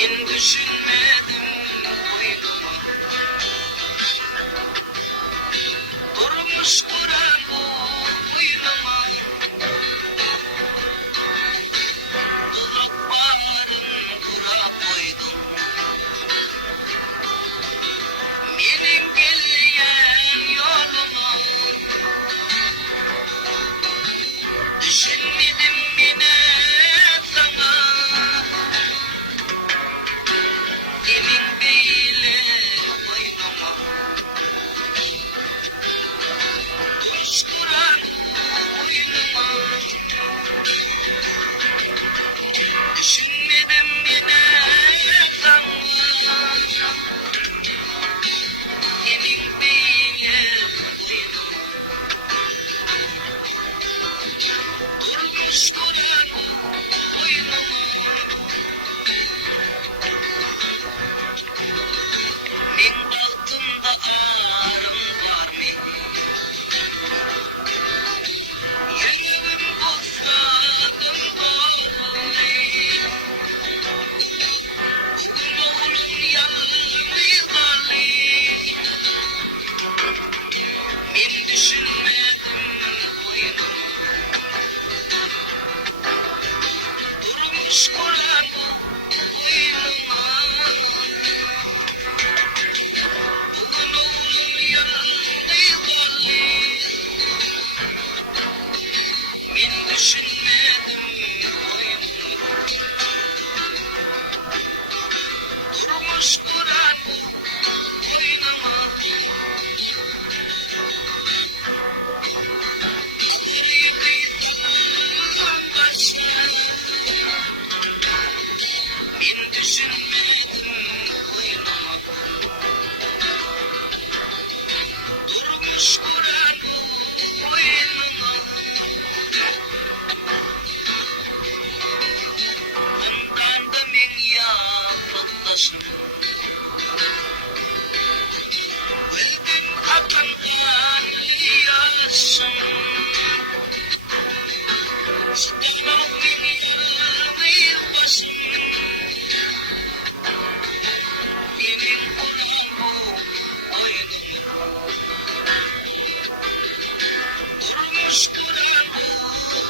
Ben düşünmedim boynuma, durmuş Kur'an bu boynuma. Bulutların kura koydum, benim gelen yoluma. Düşünmedim yine sana, demin beyle boynuma. Kuş kuran boynuma, düşünmedim yine sana, demin beyle boynuma. Durmuş kuran boynuma. Men altında ağrım var mı? Yüzüm bozsadım bağlay. Bugün oğlum yalnız bağlay. Men düşünmedim boynum. Durmuş Kur'an boynuma. Bugün oğlum yalnız bağlay. Men düşünmedim boynum. Durmuş Kur'an boynuma. Yıkayım başta, men düşünmedim boynuma. Durmuş Kur'an boynuma. Bundan da men yakınlaşım, öldüm akıngan yaşım. Sıkılmak men yanmayı başım, benim Kur'an bu boynuma. Durmuş Kur'an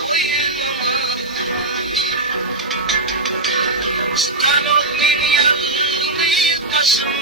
boynuma. Sıkılmak men yanmayı başım,